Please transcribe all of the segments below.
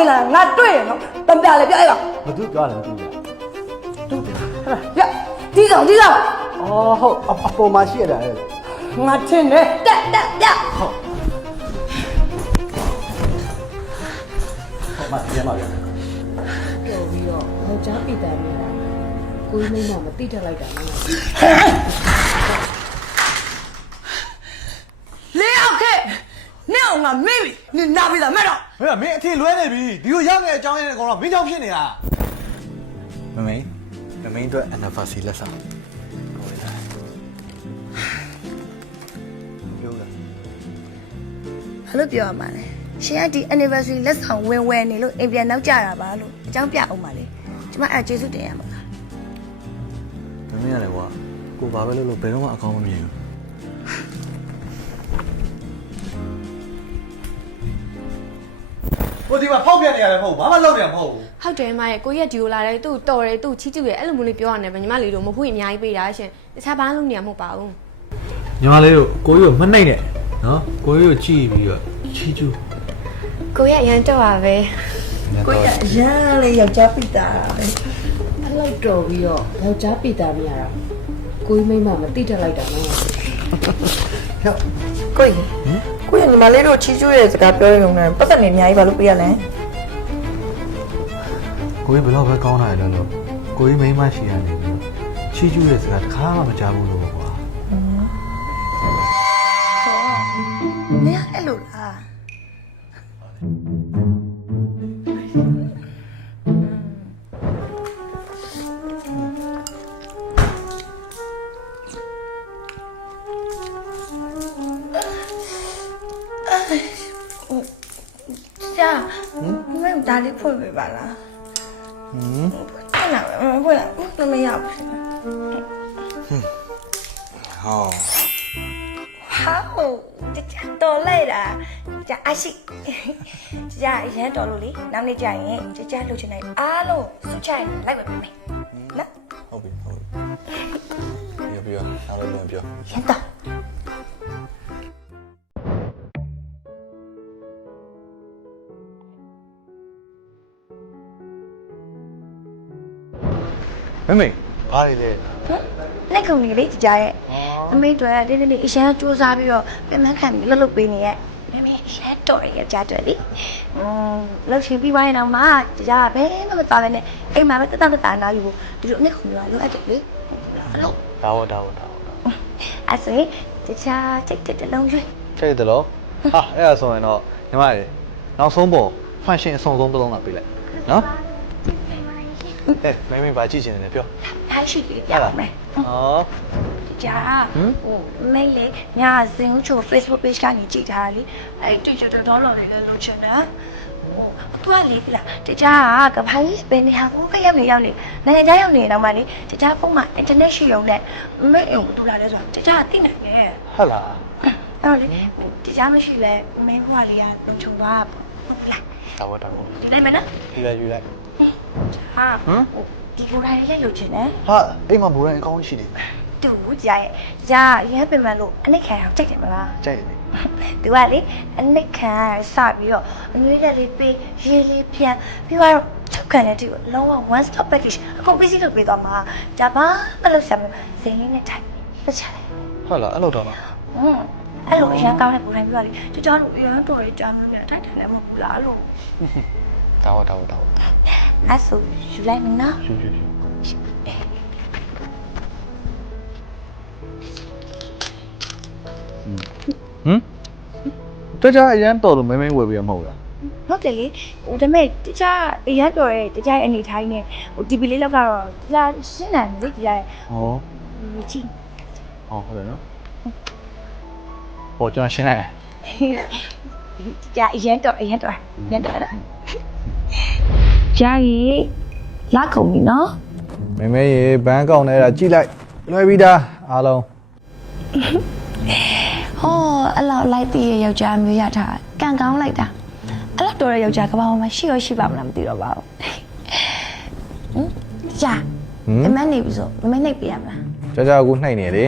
ဝင်လာငါတွေ့ရနော်တပြလေပြအဲ့ကောင် မသူပြောတယ်မသူပြသူပြ ပြဒီကောင်အော်ဟုတ်အပေါ်မှာရှိရတာလေ ငါထင်တယ်တက်ပြ ဟုတ်မပြန်ပါဗျာ ပြောပြီးတော့ယောက်ျားပိတံနေတာကိုယ်မိမမတိတက်လိုက်တာနော် လေးအောင်ခဲ့နေအောင်ငါမေ့ပြီနေနာပြီလားမဲ့တော့ မင်းမင်းအထင်လွဲနေပြီဒီကိုရောက်နေတဲ့အကြောင်းရင်းကောင်တော့မင်းကြောင့်ဖြစ်နေတာမမင်းအတွက် anniversary လက်ဆောင်ပြောလား ဘာလို့ပြောရမှာလဲရှင်ကဒီ anniversary လက်ဆောင်ဝယ်နေလို့အိမ်ပြန်နောက်ကြတာပါလို့အကြောင်းပြအောင်ပါလေကျမအဲ့ကျေးဇူးတင်ရမှာ မင်းရတယ်ကွာကိုဘာပဲလုပ်လို့ဘယ်တော့မှအကောင်းမမြင်ဘူးကိုဒီမှာဖောက်ပြန်နေရတယ်မဟုတ်ဘာမှလုပ်နေမှာမဟုတ်ဘူး ဟုတ်တယ်မရဲ့ကိုရက်ဒီကိုလာတယ်သူ့တော်တယ်သူ့ချီးကျူးတယ်အဲ့လိုမျိုးလေးပြောရတယ်ဗျညီမလေးတို့မဖွင့်အများကြီးပေးတာရှင်တခြားဘာလုပ်နေရမဟုတ်ပါဘူး ညီမလေးတို့ကိုကြီးကိုမနှိမ့်နဲ့နော်ကိုကြီးကိုကြည့်ပြီးတော့ချီးကျူး ကိုရက်ရန်တော့ပါပဲ ကိုရရန်လေးယောက်ျားပိတာပဲ အဲ့လောက်တော်ပြီးတော့ယောက်ျားပိတံမရတာကိုယ်မိမမတိတက်လိုက်တာနော် ကိုရညီမလေးတို့ချီးကျူးရဲ့စကားပြောရုံနဲ့ပတ်သက်နေအများကြီးဘာလို့ပြရလဲ ကိုကြီးဘယ်တော့ပဲကောင်းတာလဲလို့ကိုကြီးမိန်းမရှိရနေပြီးချီးကျူးတဲ့စကားတစ်ခါမှမကြားဘူးလို့ကွာ နင်အဲ့လိုလားကြာမင်းဒါလေးဖွင့်ပေးပါလားဖွင့်လာဖွင့်လာမရဘူး ဟော ဟာတကြတော်လိုက်တာကြာအရှိကြာရန်တော်လို့လေနောက်နေ့ကြာရင်ကြာလှုပ်ချင်လိုက်အားလုံးစွတ်ချိုင်လိုက်ပဲမယ်နော် ဟုတ်ပြီပြောအားလုံးလည်းပြော ရန်တော် မမေဘာတွေလဲ လက်ခုံလေးလေးကြာရဲ့အမေတို့လေးလေးအရန်စူးစမ်းပြီးတော့ပြန်မှန်းခံပြီးလှုပ်ပေးနေရဲ့မမေရန်တော်ရဲ့ကြာတယ်လေလှုပ်ရှင်ပြီးသွားရင်တော့မှကြာဘယ်မှမသွားပဲနဲ့အိမ်မှာပဲတတနာယူဖို့ဒီလိုအနှစ်ခုမျိုးလိုအပ်တယ်လေအဲ့လို ဒါဝအဲ့ဆိုရင်ကြာချိတ်တဲ့လုံးရွေး ချိတ်တယ်လို့ဟာအဲ့ဒါဆိုရင်တော့ညီမတွေနောက်ဆုံးပေါ် function အဆုံးဆုံးတစ်လုံးလာပေးလိုက်နော်မမေဘာကြည့်ချင်တယ်ပြော ထိုင်းရှိလေးပြပါမယ် ဟော ကြာဟိုမိတ်လေညာစင်ဦးချို Facebook page ကနေကြည့်ထားတာလေအဲ့တွေ့ကြတော့လော်လေးလည်းလုပ်ချင်တာဟိုသူကလေလားတခြားကဘာကြီးပဲနေဟာဘူးခရောက်နေနိုင်ငံခြားရောက်နေတော့မှလေတခြားဖုန်းမှာ internet ရှိုံနဲ့မိတ်အိမ်ကိုတူလာလဲဆိုတော့တခြားသိနိုင်တယ် ဟုတ်လား အဲ့လေတခြားမရှိလဲမင်းဟိုကလေးကလုံချုံသွားပေါ့ဟုတ်လား ဒါဝ ဒီလိုက်မနော် ယူလိုက် ဟာဒီဘူရိုင်းလေးလုပ်ချင်တယ် ဟာအိမ်မှာဘူရန်အကောင်းရှိတယ် တူကြာရဲ့ကြာရမ်းပင်မလို့အနိတ်ခံအောင်ကြိုက်တယ်မလား ကြိုက်တယ် သူကလေအနိတ်ခံစပြီးတော့အနွေးတက်လေးပေးရေးလေးဖြန်းပြီးတော့ထုတ်ခံတဲ့တူလုံးဝ one stop package အခုပစ္စည်းလုပ်ပေးသွားမှာဒါပါမလို့ဆက်မယ်ဇင်းလေးနဲ့ထိုင်ပတ်ချတယ် ဟုတ်လားအဲ့လိုတော့လား အဲ့လိုအရန်ကောင်းတဲ့ဘူရိုင်းပြီးတော့လေကြောက်လို့အရန်တော်ရကြမ်းလို့ထိုက်တယ်လည်းမဟုတ်ဘူးလားလို့ ဒါဝ အဲ့ဆိုယူလိုက်မယ်နော် ယူတကြအရန်တော်လို့မင်းဝယ်ပြီးရမဟုတ်လား ဟုတ်တယ်လေဟိုဒါပေမဲ့တခြားအရန်တော်ရဲ့တခြားအနေထိုင်းနဲ့ဟို TV လေးလောက်ကတော့တခြားရှင်းတယ်လေတခြားရဲ့ ဟော ကြည့် ဟုတ်တယ်နော်ဟောကျွန်တော်ရှင်းလိုက် ကြာအရင်တော့ကြာရီလာကုန်ပြီနော် မမေရေဘန်းကောက်နေတာကြည့်လိုက်လွယ်ပြီးသားအားလုံး ဟောအဲ့လောက်လိုက်တည်ရယောက်ျားမျိုးရထားကန်ကောင်းလိုက်တာအဲ့လောက်တော်တဲ့ယောက်ျားကဘာမှရှိပါမလားမသိတော့ပါဘူးကြာမမနေပြီဆိုမမနှိပ်ပြရမလား ကြကြကူနှိုက်နေလေ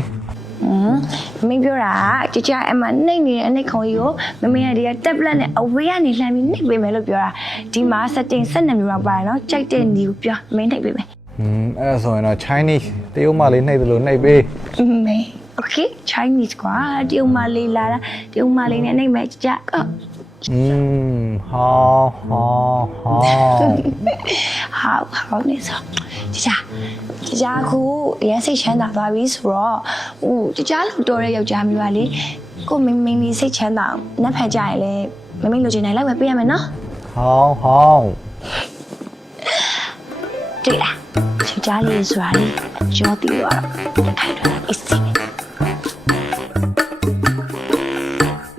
မင်းပြောတာကြကြအမနှိပ်နေတဲ့အနှိပ်ခုံကြီးကိုမမေကဒီက tablet နဲ့အဝေးကနေလှမ်းပြီးနှိပ်ပေးမယ်လို့ပြောတာဒီမှာ setting 12မျိုးလောက်ပါတယ်နော်ကြိုက်တဲ့နီကိုပြောမင်းနှိပ်ပေးမယ် အဲ့ဆိုရင်တော့ Chinese တရုတ်မလေးနှိပ်တယ်လို့နှိပ်ပေး မေ okay Chinese ကွာတရုတ်မလေးလာတာတရုတ်မလေးနဲ့နှိပ်မယ်ကြကြဟော好နေဆိုကြကြခုအရင်စိတ်ချမ်းသာသွားပြီဆိုတော့ဟိုကြကြလို့တော်တဲ့ယောက်ျားမျိုးပါလေကိုမင်းလေးစိတ်ချမ်းသာနက်ဖက်ကြရင်လေမမင်းလိုချင်နိုင်လိုက်ပဲပေးရမယ်နော်တွေ့လားယောက်ျားလေးဆိုတာလေအကျော်တီးသွားတော့ခိုင်တော့အစ်စီ